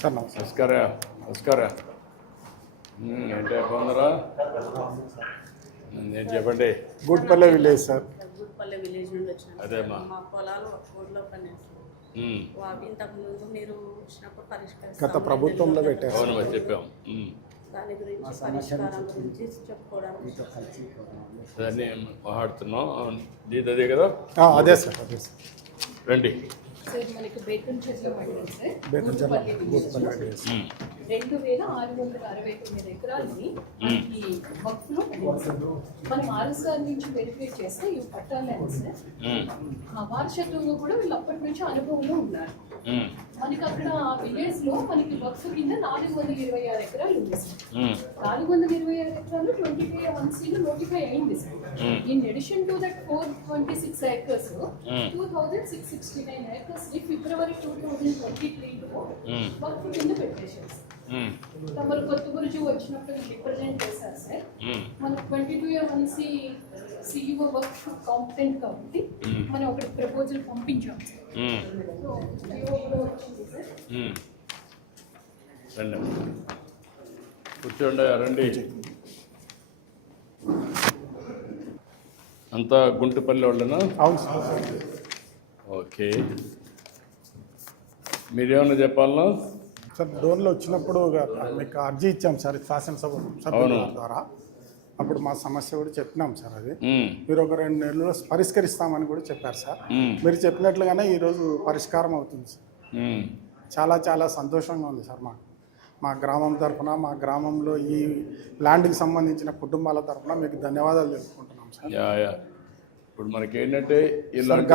Sir నమస్తే. నమస్ಕಾರ ఏంటి బాగున్నారా? నేను చెప్పండి. గూడ్పల్లె విలేజ్ సార్. గూడ్పల్లె విలేజ్ నుండి వచ్చాను. అదేమ్మా. మా పొలాలు ఊర్లో పనిచేస్తాం. అవి ఇంతకు ముందు మీరు వచ్చినప్పుడు పరిష్కరిస్తాం. గత ప్రభుత్వంలో పెట్టారు. అవును మరి చెప్పాం. దాని గురించి పరిష్కారం గురించి చెప్పుకోవడానికి దాన్ని మాట్లాడుతున్నాం. అదే కదా, అదే సార్, అదే సార్. రండి. సార్ మనకి బేతంచెర్ల మండలం సార్, బేతంచెర్ల గూడ్పల్లి విలేజ్ 2669 ఎకరాలని మనకి వక్ఫ్లో పెట్టారు. మనం ఆర్ఎస్ఆర్ నుంచి వెరిఫై చేస్తే ఇవి పట్టాలని సార్. వారసత్వంగా కూడా వీళ్ళు అప్పటి నుంచి అనుభవంలో ఉన్నారు. మనకి అక్కడ విలేజ్ లో మనకి వక్ఫ్ కింద 426 ఎకరాలు ఉంది సార్. 426 ఎకరాలు 20K1C నోటిఫై అయింది sir. In addition to that 426 acres 2669 acres ని ఫిబ్రవరి 2023లో వక్ఫ్ కింద పెట్టేశారు సార్. తమరు కొత్త గురించి వచ్చినప్పుడు రిప్రజెంట్ చేశారు సార్. మన 22A1C CEO వక్ఫ్ కాంపిటెంట్ కాబట్టి మనం ఒకటి ప్రపోజల్ పంపించాం సార్. రండి, కూర్చోండి. రండి. అంతా గుంటుపల్లి వాళ్ళనా? అవును సార్. ఓకే, మీరేమన్నా చెప్పాలన్నా? సార్ డోన్లో వచ్చినప్పుడు మీకు అర్జీ ఇచ్చాం సార్ శాసనసభ సభ్యుల ద్వారా. అప్పుడు మా సమస్య కూడా చెప్పినాం సార్. అది మీరు ఒక 2 నెలల్లో పరిష్కరిస్తామని కూడా చెప్పారు సార్. మీరు చెప్పినట్లుగానే ఈరోజు పరిష్కారం అవుతుంది సార్. చాలా చాలా సంతోషంగా ఉంది సార్. మా గ్రామం తరఫున, మా గ్రామంలో ఈ ల్యాండ్కి సంబంధించిన కుటుంబాల తరఫున మీకు ధన్యవాదాలు తెలుపుకుంటున్నాం సార్. ఇప్పుడు మనకి ఏంటంటే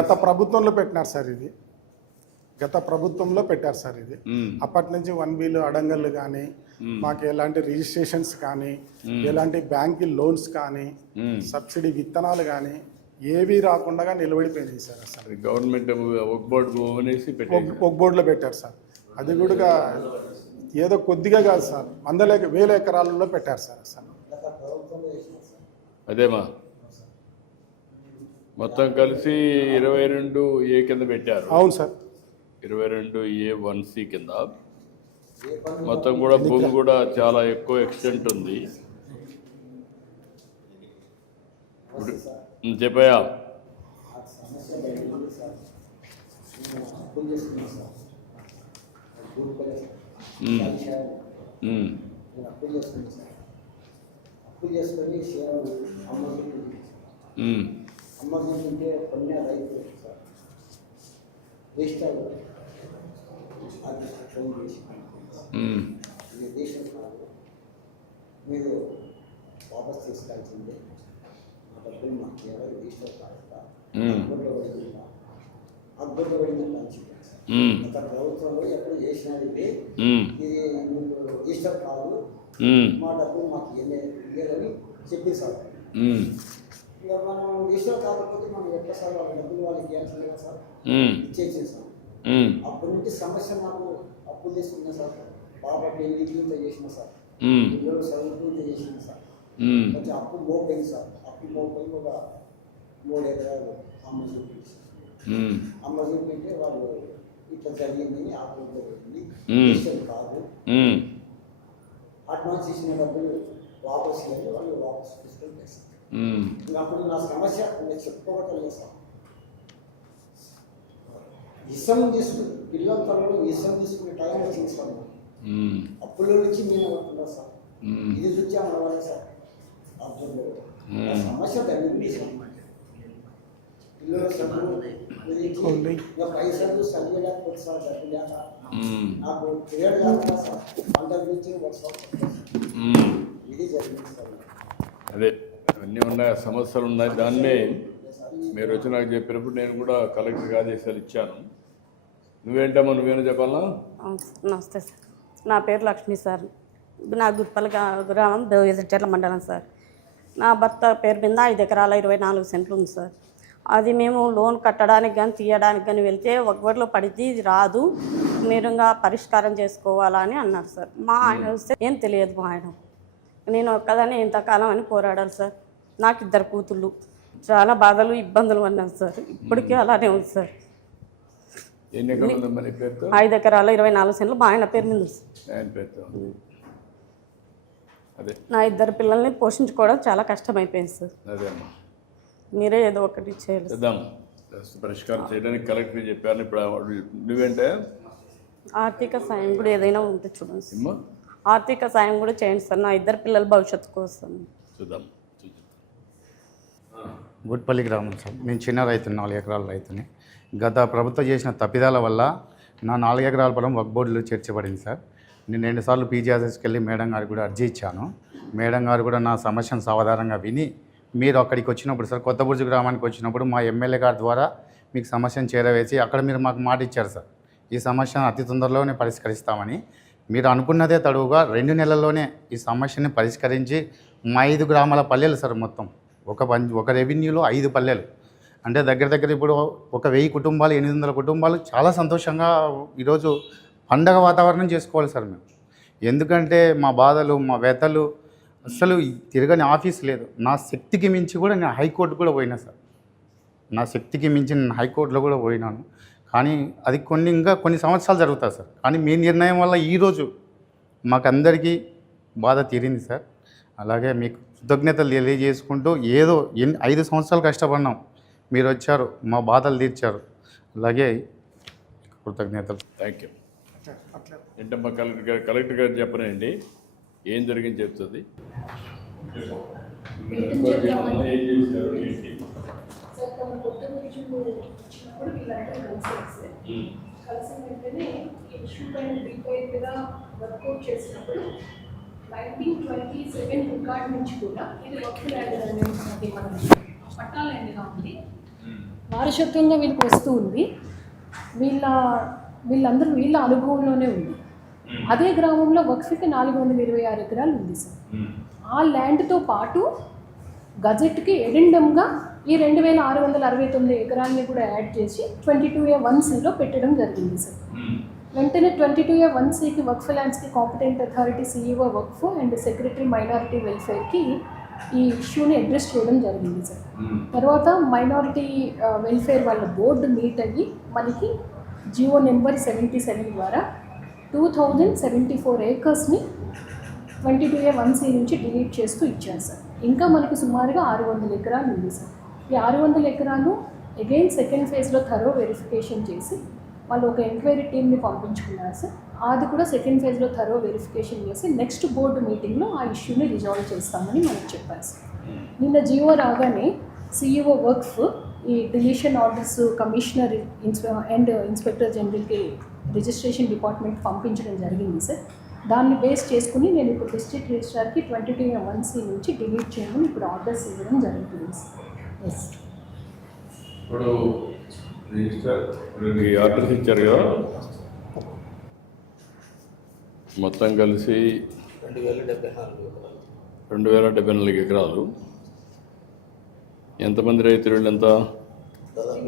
గత ప్రభుత్వంలో పెట్టినారు సార్. ఇది గత ప్రభుత్వంలో పెట్టారు సార్. ఇది అప్పటి నుంచి 1Bలు అడంగళ్ళు కానీ, మాకు ఎలాంటి రిజిస్ట్రేషన్స్ కానీ, ఎలాంటి బ్యాంక్ లోన్స్ కానీ, సబ్సిడీ విత్తనాలు కానీ ఏవి రాకుండా నిలబడిపోయింది సార్. అసలు గవర్నమెంట్ ఒక బోర్డులో పెట్టారు సార్. అది కూడా ఏదో కొద్దిగా కాదు సార్, 100,000 ఎకరాలలో పెట్టారు సార్. అసలు అదేమా మొత్తం కలిసి 22A కింద పెట్టారు. అవును సార్, 22A1C కింద మొత్తం కూడా భూమి కూడా చాలా ఎక్కువ ఎక్స్టెంట్ ఉంది. చెప్పయా? అమ్మకుంటే కొన్ని రైతు సార్ వేస్తారు. అది ఫోన్ చేసి ఇది దేశం కాదు, మీరు వాపస్ తీసుకోవాల్సిందే. ఆ డబ్బులు మాకు రిజిస్టర్ కాదు, అగ్గుడ్డ పడిన కాన్సిక్వెన్స్. గత ప్రభుత్వంలో ఎప్పుడు చేసినది ఇది మీకు రిజిస్టర్ కాదు, మా డబ్బులు మాకు ఇవ్వలేదని చెప్పి సార్. ఇక మనం రిజిస్టర్ కాకపోతే మనం ఎట్లా సార్ వాళ్ళ డబ్బులు వాళ్ళకి ఇవ్వాల్సిందే కదా సార్, ఇచ్చేసాం. అప్పటి నుంచి సమస్య నాకు అప్పులు తీసుకున్నా సార్. బాబా పెళ్లికి చేసిన సార్, పిల్లలు చదువుకుంటే చేసిన సార్. కొంచెం అప్పు మోపోయింది సార్. అప్పు మోపోయి ఒక 3 ఎకరాలు అమ్మ చూపించి వాళ్ళు ఇట్లా జరిగిందని ఆ ఊళ్ళో పెట్టింది. రిజిస్టర్ కాదు, అడ్వాన్స్ ఇచ్చిన డబ్బులు వాపస్ లేదు, వాళ్ళు వాపస్ తీసుకొని చేస్తారు. అప్పుడు నా సమస్య నేను చెప్పుకోవటం సార్. ఇసం తీసుకుని పిల్లల తరలో ఇసం తీసుకునే టైం వచ్చింది సార్. అప్పుల నుంచి మేము అవుతున్నా సార్. ఇది చూచా మనవాళ్ళే సార్. అబ్జర్వ్ సమస్య తగ్గింది సార్. పిల్లల చదువు పైసలు చదివేలేకపోతే సార్, డబ్బు లేక నాకు క్లియర్ కాకుండా సార్ పంట గురించి ఇది జరిగింది సార్. అదే అన్నీ ఉన్నాయి, సమస్యలు ఉన్నాయి. దాన్నే మీరు వచ్చి నాకు చెప్పినప్పుడు నేను కూడా కలెక్టర్కి ఆదేశాలు ఇచ్చాను. నువ్వేంటమ్మా, నువ్వేనా చెప్పాలా? నమస్తే సార్, నా పేరు లక్ష్మి సార్. నా గుట్పల్లి గ్రామం బేతంచెర్ల మండలం సార్. నా భర్త పేరు మీద 5 ఎకరాల 24 సెంట్లు ఉంది సార్. అది మేము లోన్ కట్టడానికి కానీ తీయడానికి కానీ వెళ్తే ఒకటిలో పడితే ఇది రాదు, మీరు ఇంకా పరిష్కారం చేసుకోవాలా అని అన్నారు సార్. మా ఆయన వస్తే ఏం తెలియదు. మా ఆయన నేను ఒక్కదాన్ని ఎంతకాలం అని పోరాడాలి సార్. నాకు 2 కూతుళ్ళు. చాలా బాధలు ఇబ్బందులు అన్నాను సార్. ఇప్పటికీ అలానే ఉంది సార్. ఎన్ని ఎకరాలు ఉందమ్మా నీ పేరుతో? 5 ఎకరాలు 24 సెంట్లు మా ఆయన పేరు మీద ఉంది సార్. ఆయన పేరుతో అదే నా 2 పిల్లల్ని పోషించుకోవడం చాలా కష్టమైపోయింది సార్. అదే అమ్మా మీరే ఏదో ఒకటి చేయాలి సార్. చేద్దాం. పరిష్కారం చేయడానికి కలెక్టర్ చెప్పాను. ఇప్పుడు నువ్వేంటే ఆర్థిక సాయం కూడా ఏదైనా ఉంటే చూడండి సార్. అమ్మా ఆర్థిక సాయం కూడా చేయండి సార్, నా 2 పిల్లల భవిష్యత్తు కోసం. చూద్దాం. గుట్పల్లి గ్రామం సార్. నేను చిన్న రైతుని, 4 ఎకరాల రైతుని. గత ప్రభుత్వం చేసిన తప్పిదాల వల్ల నా 4 ఎకరాల పొలం వక్ఫ్ బోర్డులో చేర్చబడింది సార్. నేను 2 సార్లు పీజీఆర్ఎస్కి వెళ్ళి మేడం గారికి కూడా అర్జీ ఇచ్చాను. మేడం గారు కూడా నా సమస్యను సావధానంగా విని మీరు అక్కడికి వచ్చినప్పుడు సార్, కొత్తబుర్జు గ్రామానికి వచ్చినప్పుడు మా ఎమ్మెల్యే గారి ద్వారా మీకు సమస్యను చేరవేసి అక్కడ మీరు మాకు మాట ఇచ్చారు సార్, ఈ సమస్యను అతి తొందరలోనే పరిష్కరిస్తామని. మీరు అనుకున్నదే తడువుగా 2 నెలల్లోనే ఈ సమస్యని పరిష్కరించి మా 5 గ్రామాల పల్లెలు సార్, మొత్తం ఒక రెవెన్యూలో 5 పల్లెలు అంటే దగ్గర ఇప్పుడు ఒక 1000 కుటుంబాలు, 800 కుటుంబాలు చాలా సంతోషంగా ఈరోజు పండగ వాతావరణం చేసుకోవాలి సార్ మేము. ఎందుకంటే మా బాధలు, మా వ్యతలు అసలు తిరగని ఆఫీస్ లేదు. నా శక్తికి మించి కూడా నేను హైకోర్టు కూడా పోయినా సార్, నా శక్తికి మించి నేను హైకోర్టులో కూడా పోయినాను. కానీ అది ఇంకా కొన్ని సంవత్సరాలు జరుగుతుంది సార్. కానీ మీ నిర్ణయం వల్ల ఈరోజు మాకందరికీ బాధ తీరింది సార్. అలాగే మీకు కృతజ్ఞతలు తెలియజేసుకుంటూ, ఏదో 5 సంవత్సరాలు కష్టపడినాం, మీరు వచ్చారు, మా బాధలు తీర్చారు. అలాగే కృతజ్ఞతలు. Thank you. ఏంటమ్మా కలెక్టర్ గారు చెప్పనండి ఏం జరిగింది చెప్తుంది. సార్ తమ కొత్త గురించి వచ్చినప్పుడు వీళ్ళందరూ కలిసి కలిసిన వెంటనే ఈ ఇష్యూ పైన డీటెయిల్గా వర్కౌట్ చేసినప్పుడు 1927 రికార్డ్ నుంచి కూడా ఇది వక్ఫ్ ల్యాండ్ అనేది మన పట్టా ల్యాండ్గా ఉంది, వారసత్వంగా వీళ్ళకి వస్తూ ఉంది. వీళ్ళందరూ వీళ్ళ అనుభవంలోనే ఉంది. అదే గ్రామంలో వక్ఫ్కి 426 ఎకరాలు ఉంది సార్. ఆ ల్యాండ్తో పాటు గజెట్కి ఎడెండమ్గా ఈ 2669 ఎకరాలని కూడా యాడ్ చేసి 22A1Cలో పెట్టడం జరిగింది సార్. వెంటనే 22A1Cకి వక్ఫ్ ల్యాండ్స్కి competent authority CEO Waqf and secretary minority వెల్ఫేర్కి ఈ ఇష్యూని అడ్రస్ చేయడం జరిగింది సార్. తర్వాత మైనారిటీ వెల్ఫేర్ వాళ్ళ బోర్డు మీట్ అయ్యి మనకి జియో నెంబర్ 77 ద్వారా 2074 ఏకర్స్ని 22A1C నుంచి డిలీట్ చేస్తూ ఇచ్చారు సార్. ఇంకా మనకు సుమారుగా 600 ఎకరాలు ఉంది సార్. ఈ 600 ఎకరాలు అగైన్ సెకండ్ ఫేజ్లో థరో వెరిఫికేషన్ చేసి వాళ్ళు ఒక ఎంక్వైరీ టీమ్ని పంపించుకున్నారు సార్. అది కూడా సెకండ్ ఫేజ్లో థరో వెరిఫికేషన్ చేసి నెక్స్ట్ బోర్డు మీటింగ్లో ఆ ఇష్యూని రిజాల్వ్ చేస్తామని మనకు చెప్పారు సార్. నిన్న జియో రాగానే CEO వక్ఫ్ ఈ deletion orders commissioner and inspector జనరల్కి రిజిస్ట్రేషన్ డిపార్ట్మెంట్ పంపించడం జరిగింది సార్. దాన్ని బేస్ చేసుకుని నేను ఇప్పుడు డిస్ట్రిక్ట్ రిజిస్ట్రార్కి 22A1C నుంచి డిలీట్ చేయమని ఇప్పుడు ఆర్డర్స్ ఇవ్వడం జరుగుతుంది సార్. ఎస్ ఇప్పుడు రిజిస్టర్ ఆర్డర్స్ ఇచ్చారు కదా, మొత్తం కలిసి 2074 ఎకరాలు. ఎంతమంది రైతులు ఎంత? దాదాపు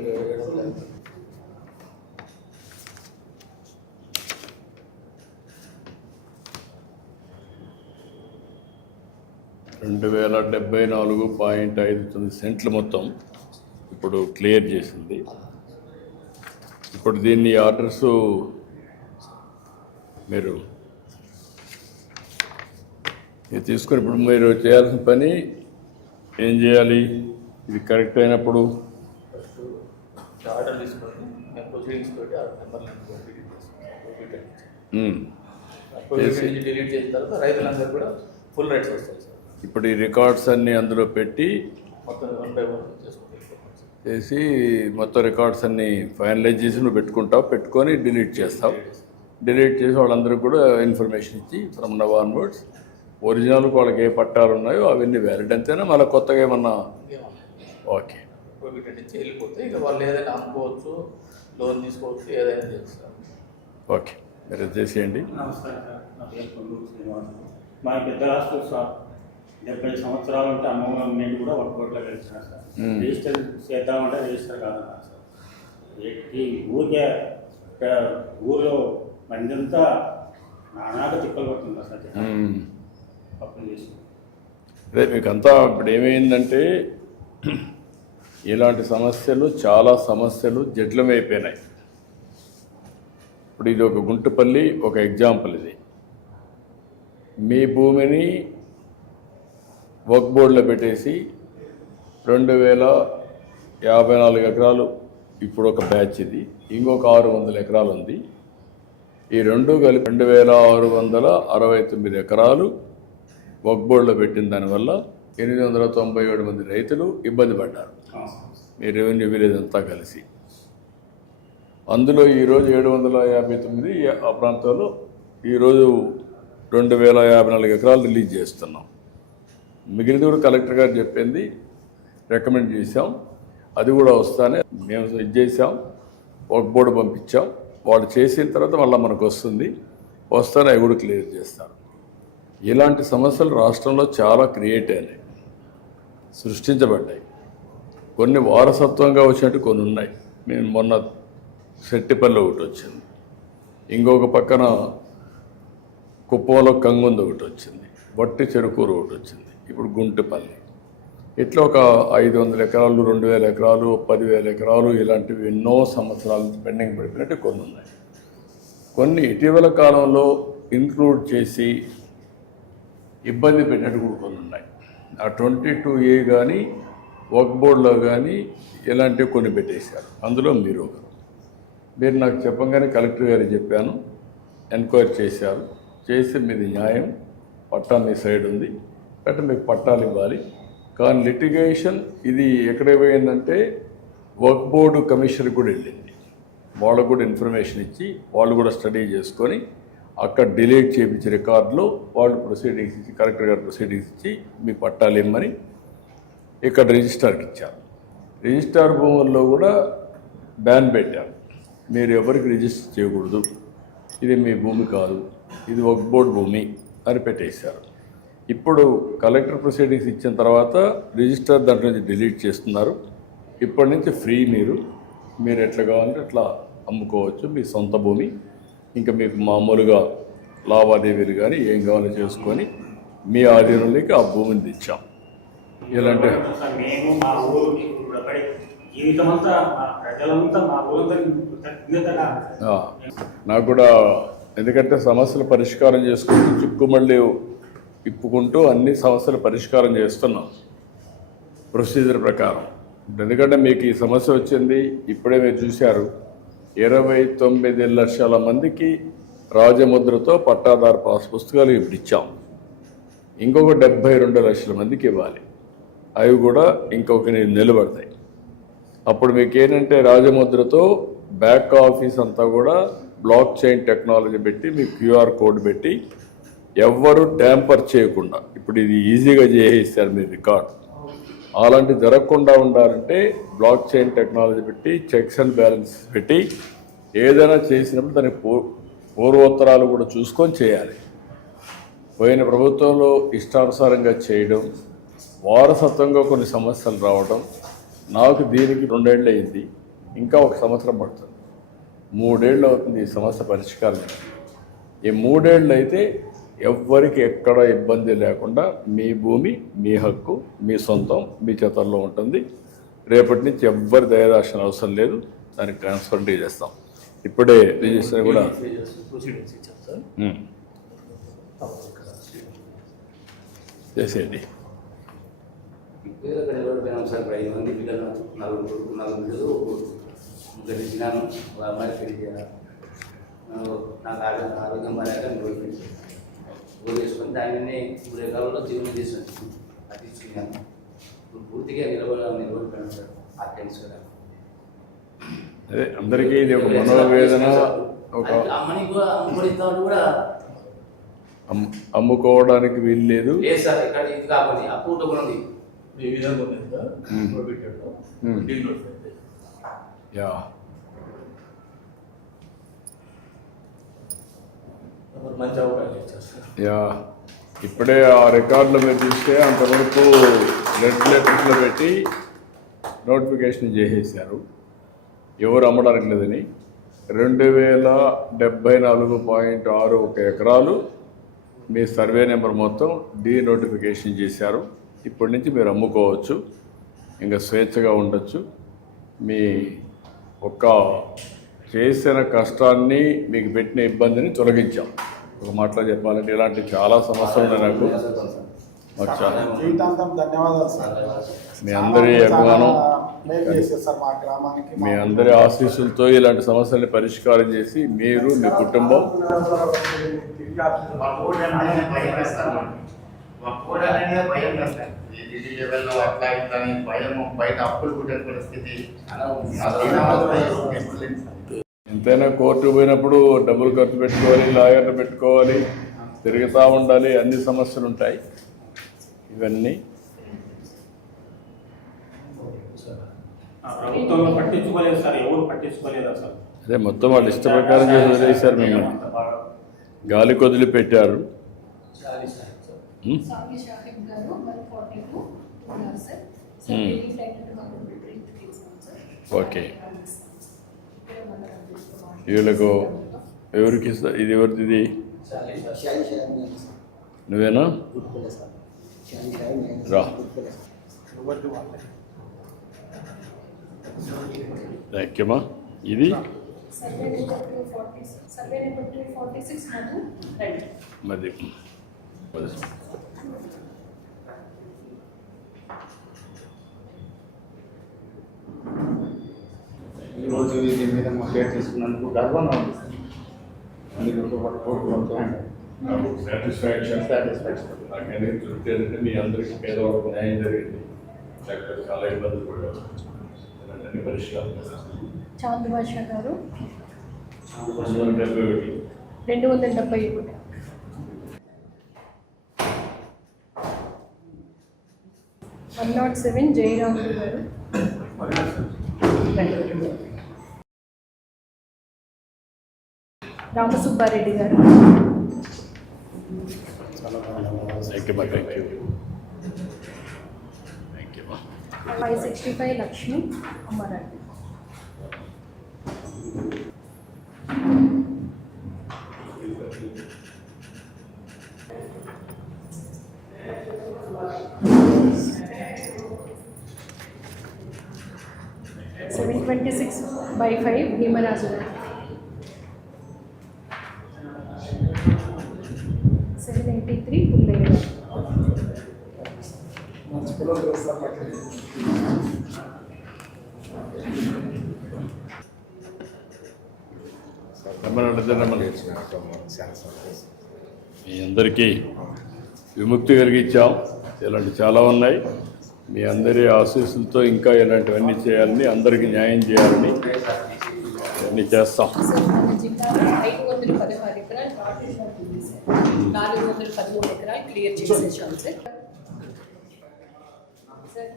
27 2,074.59 సెంట్లు మొత్తం ఇప్పుడు క్లియర్ చేసింది. ఇప్పుడు దీన్ని ఆర్డర్స్ మీరు ఇది తీసుకొని ఇప్పుడు మీరు చేయాల్సిన పని ఏం చేయాలి? ఇది కరెక్ట్ అయినప్పుడు ఆర్డర్ తీసుకొని మేము ప్రొసీడింగ్స్ తోటి ఆ నెంబర్లను డిలీట్ చేసిన తర్వాత రైతులందరూ కూడా ఫుల్ రైట్స్ వస్తాయి సార్. ఇప్పుడు ఈ రికార్డ్స్ అన్నీ అందులో పెట్టి మొత్తం 1 by 1 చేసి మొత్తం రికార్డ్స్ అన్నీ ఫైనలైజ్ చేసి నువ్వు పెట్టుకుంటావు, పెట్టుకొని డిలీట్ చేస్తావు. డిలీట్ చేసి వాళ్ళందరికీ కూడా ఇన్ఫర్మేషన్ ఇచ్చి ఫ్రమ్ నవ్ ఆన్వర్డ్స్ ఒరిజినల్ వాళ్ళకి ఏ పట్టాలు ఉన్నాయో అవన్నీ వ్యాలిడ్ అంతేనా, మళ్ళీ కొత్తగా ఏమన్నా? ఓకే, వీటి నుంచి వెళ్ళిపోతే ఇక వాళ్ళు ఏదైనా అమ్ముకోవచ్చు, లోన్ తీసుకోవచ్చు, ఏదైనా చేస్తారు. ఓకే, మీరు చేసేయండి. నమస్కారం సార్, నా పేరు కొల్లూరు శ్రీనివాస్. మా పెద్ద రాష్ట్రం సార్ 70 సంవత్సరాలు ఉంటే అమ్మమ్మ నేను కూడా ఒక కోట్లో గెలిచిన సార్. రిజిస్టర్ చేద్దామంటే రిజిస్టర్ కాదన్నారు సార్. ఈ ఊరికే ఊళ్ళో మందంతా నానాక తిప్పలు పడుతుందా సార్ అప్పుడు చేసి. అదే మీకంతా ఇప్పుడు ఏమైందంటే ఇలాంటి సమస్యలు చాలా సమస్యలు జటిలమైపోయినాయి. ఇప్పుడు ఇది ఒక గుంటుపల్లి ఒక ఎగ్జాంపుల్. ఇది మీ భూమిని వర్క్ బోర్డులో పెట్టేసి 2054 ఎకరాలు ఇప్పుడు ఒక బ్యాచ్, ఇది ఇంకొక 600 ఎకరాలు ఉంది. ఈ రెండు కలిపి 2669 ఎకరాలు వర్క్ బోర్డులో పెట్టిన దానివల్ల 897 మంది రైతులు ఇబ్బంది పడ్డారు, మీ రెవెన్యూ విలేజ్ అంతా కలిసి. అందులో ఈరోజు 759 ఆ ప్రాంతంలో ఈరోజు 2054 ఎకరాలు రిలీజ్ చేస్తున్నాం. మిగిలిన కూడా కలెక్టర్ గారు చెప్పింది రికమెండ్ చేశాం, అది కూడా వస్తానే మేము ఇది చేసాం, వర్క్ బోర్డు పంపించాం. వాళ్ళు చేసిన తర్వాత మళ్ళీ మనకు వస్తానే అవి కూడా క్లియర్ చేస్తారు. ఇలాంటి సమస్యలు రాష్ట్రంలో చాలా క్రియేట్ అయినాయి, సృష్టించబడ్డాయి. కొన్ని వారసత్వంగా వచ్చినట్టు కొన్ని ఉన్నాయి. మేము మొన్న సెట్టిపల్లి ఒకటి వచ్చింది, ఇంకొక పక్కన కుప్పంలో కంగుంది ఒకటి వచ్చింది, వట్టి చెరుకూరు ఒకటి వచ్చింది, ఇప్పుడు గుంటుపల్లి. ఇట్లా ఒక 500 ఎకరాలు, 2000 ఎకరాలు, 10,000 ఎకరాలు ఇలాంటివి ఎన్నో సంవత్సరాల నుంచి పెండింగ్ పడిపోయినట్టు కొన్ని ఉన్నాయి. కొన్ని ఇటీవల కాలంలో ఇన్క్లూడ్ చేసి ఇబ్బంది పెట్టినట్టు కూడా కొన్ని ఉన్నాయి. ఆ 22A కానీ వర్క్ బోర్డులో కానీ ఇలాంటివి కొన్ని పెట్టేశారు. అందులో మీరు ఒకరు. మీరు నాకు చెప్పంగానే కలెక్టర్ గారికి చెప్పాను, ఎంక్వైరీ చేశారు. చేసి మీది న్యాయం, పట్టా మీ సైడ్ ఉంది కాబట్టి మీకు పట్టాలు ఇవ్వాలి. కానీ లిటిగేషన్ ఇది ఎక్కడ పోయిందంటే వర్క్ బోర్డు కమిషనర్ కూడా వెళ్ళింది, వాళ్ళకు కూడా ఇన్ఫర్మేషన్ ఇచ్చి వాళ్ళు కూడా స్టడీ చేసుకొని అక్కడ డిలీట్ చేయించి రికార్డులో వాళ్ళు ప్రొసీడింగ్స్ ఇచ్చి, కలెక్టర్ గారు ప్రొసీడింగ్స్ ఇచ్చి మీ పట్టాలు ఇమ్మని ఇక్కడ రిజిస్ట్రార్కి ఇచ్చారు. రిజిస్ట్రార్ భూముల్లో కూడా బ్యాన్ పెట్టారు, మీరు ఎవరికి రిజిస్టర్ చేయకూడదు, ఇది మీ భూమి కాదు, ఇది వర్క్ బోర్డు భూమి అని పెట్టేశారు. ఇప్పుడు కలెక్టర్ ప్రొసీడింగ్స్ ఇచ్చిన తర్వాత రిజిస్టర్ దాంట్లో నుంచి డిలీట్ చేస్తున్నారు. ఇప్పటి నుంచి ఫ్రీ, మీరు ఎట్లా కావాలంటే అట్లా అమ్ముకోవచ్చు మీ సొంత భూమి. ఇంకా మీకు మామూలుగా లావాదేవీలు కానీ ఏం కావాలో చేసుకొని మీ ఆధీనంలోకి ఆ భూమిని తెచ్చాం. ఇలాంటి మేము మా ఊరికి జీవితమంతా మా ప్రజలంతా మా ఊరికి నాకు కూడా, ఎందుకంటే సమస్యలు పరిష్కారం చేసుకుంటూ చిక్కుమళ్ళీ ఇప్పుకుంటూ అన్ని సమస్యలు పరిష్కారం చేస్తున్నాం ప్రొసీజర్ ప్రకారం. ఎందుకంటే మీకు ఈ సమస్య వచ్చింది, ఇప్పుడే మీరు చూశారు, 29 లక్షల మందికి రాజముద్రతో పట్టాదారు పాస్ పుస్తకాలు ఇప్పుడు ఇచ్చాం. ఇంకొక 72 లక్షల మందికి ఇవ్వాలి, అవి కూడా ఇంకొక నిలబడతాయి. అప్పుడు మీకు ఏంటంటే రాజముద్రతో బ్యాక్ ఆఫీస్ అంతా కూడా బ్లాక్ చైన్ టెక్నాలజీ పెట్టి మీకు QR కోడ్ పెట్టి ఎవ్వరూ ట్యాంపర్ చేయకుండా ఇప్పుడు ఇది ఈజీగా చేసేస్తారు మీ రికార్డ్. అలాంటి జరగకుండా ఉండాలంటే బ్లాక్ చైన్ టెక్నాలజీ పెట్టి చెక్స్ అండ్ బ్యాలెన్స్ పెట్టి ఏదైనా చేసినప్పుడు దాని పూర్వోత్తరాలు కూడా చూసుకొని చేయాలి. పోయిన ప్రభుత్వంలో ఇష్టానుసారంగా చేయడం, వారసత్వంగా కొన్ని సమస్యలు రావడం, నాకు దీనికి 2 ఏళ్ళు అయింది, ఇంకా 1 సంవత్సరం పడుతుంది, 3 ఏళ్ళు అవుతుంది ఈ సమస్య పరిష్కారం. ఈ 3 ఏళ్ళు అయితే ఎవ్వరికి ఎక్కడ ఇబ్బంది లేకుండా మీ భూమి, మీ హక్కు, మీ సొంతం, మీ చేతల్లో ఉంటుంది. రేపటి నుంచి ఎవ్వరి దయదాల్సిన అవసరం లేదు, దానికి ట్రాన్స్పరెంట్గా చేస్తాం. ఇప్పుడే రిజిస్టర్ కూడా చేసేయండి. సార్ 5 మంది పిల్లలు, 4 పిల్లలు గడిచినాను. అమ్మాయి పెళ్లి చేయాలి, నాకు ఆరోగ్యం బాగా వేసుకొని దానిని 3 ఎకరాల్లో జీవనం చేసి తీసుకున్నాను. పూర్తిగా నిలబడిపోయాను సార్. ఆ టెన్షన్ అదే అందరికీ ఇది ఒక మనోవేదన. ఒక అమ్మని కూడా అమ్ముడిస్తాను కూడా అమ్ముకోవడానికి వీలు లేదు సార్. ఇక్కడ ఇది కావాలి ఆ పూట కూడా ఉంది. ఈ విధంగా ఉంది సార్. యా మంచి అవకాశం ఇచ్చారు సార్. యా ఇప్పుడే ఆ రికార్డులో మీరు చూస్తే అంతవరకు రెడ్ లెటర్స్లో పెట్టి నోటిఫికేషన్ చేసేసారు ఎవరు అమ్మడానికి లేదని. 2074.61 ఎకరాలు మీ సర్వే నెంబర్ మొత్తం నోటిఫికేషన్ చేశారు. ఇప్పటి నుంచి మీరు అమ్ముకోవచ్చు, ఇంకా స్వేచ్ఛగా ఉండొచ్చు. మీ ఒక్క చేసిన కష్టాన్ని మీకు పెట్టిన ఇబ్బందిని తొలగించాం. ఒక మాటలో చెప్పాలంటే ఇలాంటి చాలా సమస్యలు ఉన్నాయి నాకు. మాకు చాలా జీవితాంతం ధన్యవాదాలు సార్. మీ అందరి అభిమానం, మేలు చేశారు సార్ మా గ్రామానికి. మీ అందరి ఆశీస్సులతో ఇలాంటి సమస్యల్ని పరిష్కారం చేసి మీరు మీ కుటుంబం ఎంతైనా కోర్టు పోయినప్పుడు డబ్బులు ఖర్చు పెట్టుకోవాలి, లాయర్లు పెట్టుకోవాలి, తిరుగుతూ ఉండాలి, అన్ని సమస్యలు ఉంటాయి. ఇవన్నీ ప్రభుత్వంలో పట్టించుకోలేదు సార్, ఎవరు పట్టించుకోలేదు అసలు. అదే మొత్తం వాళ్ళు ఇష్ట ప్రకారం చేసి వదిలేశారు. మేము గాలి కొదిలి పెట్టారు. సాగి షాహిద్ గారు 142 ఉన్నారు సార్. సార్ రిలీఫ్ అయినట్టు మాకు బ్రీత్ తీసాం సార్. ఓకే, వీళ్ళకు ఎవరికి ఇది ఎవరిది? ఇది నువ్వేనా? రా, థ్యాంక్యూమా. ఇది సర్వే నెంబర్ 246 మధు రైట్. మరి ఈరోజు దీని మీద మా పేరు తీసుకున్నందుకు గర్వంగా ఉంది సార్. అందుకు సాటిస్ఫాక్షన్ నాకనే తృప్తి ఏంటంటే మీ అందరికీ పేదవాళ్ళకు న్యాయం జరిగింది. డాక్టర్ చాలా ఇబ్బందులు పడ్డారు, ఇలాంటి పరిష్కారం. చాంద్ భాషా గారు 271. 271. 107 జయరాములు గారు. రామసుబ్బారెడ్డి గారు. Thank you. 565 లక్ష్మి అమ్మారెడ్డి. $726/5 భీమరాజు గారు. 783 పుల్లయ్య గారు. మీ అందరికీ విముక్తి కలిగించాం. ఇలాంటి చాలా ఉన్నాయి. మీ అందరి ఆశీస్సులతో ఇంకా ఇలాంటివన్నీ చేయాలని, అందరికీ న్యాయం చేయాలని అన్నీ చేస్తాం. సార్ మన జిల్లాలో 516 ఎకరాలు కార్పొరేషన్ ఉంది సార్. 413 ఎకరాలు క్లియర్ చేసేసాం సార్. సార్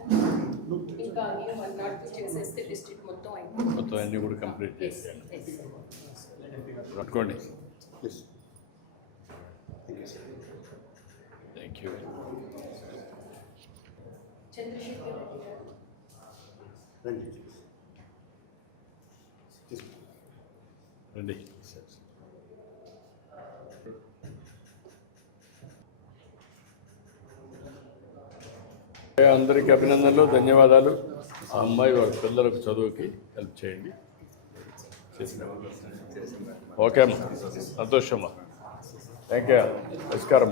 ఇంకా అన్ని 102 చేసేస్తే డిస్ట్రిక్ట్ మొత్తం అయిపోయింది. మొత్తం అన్నీ కూడా కంప్లీట్ చేసేయాలి. పట్టుకోండి. Thank you. చంద్రశేఖర్ రెడ్డి గారు. రండి. అందరికీ అభినందనలు, ధన్యవాదాలు. ఆ అమ్మాయి వాళ్ళ పిల్లలకు చదువుకి హెల్ప్ చేయండి. ఓకే అమ్మా, సంతోషమ్మా. Thank you. నమస్కారం.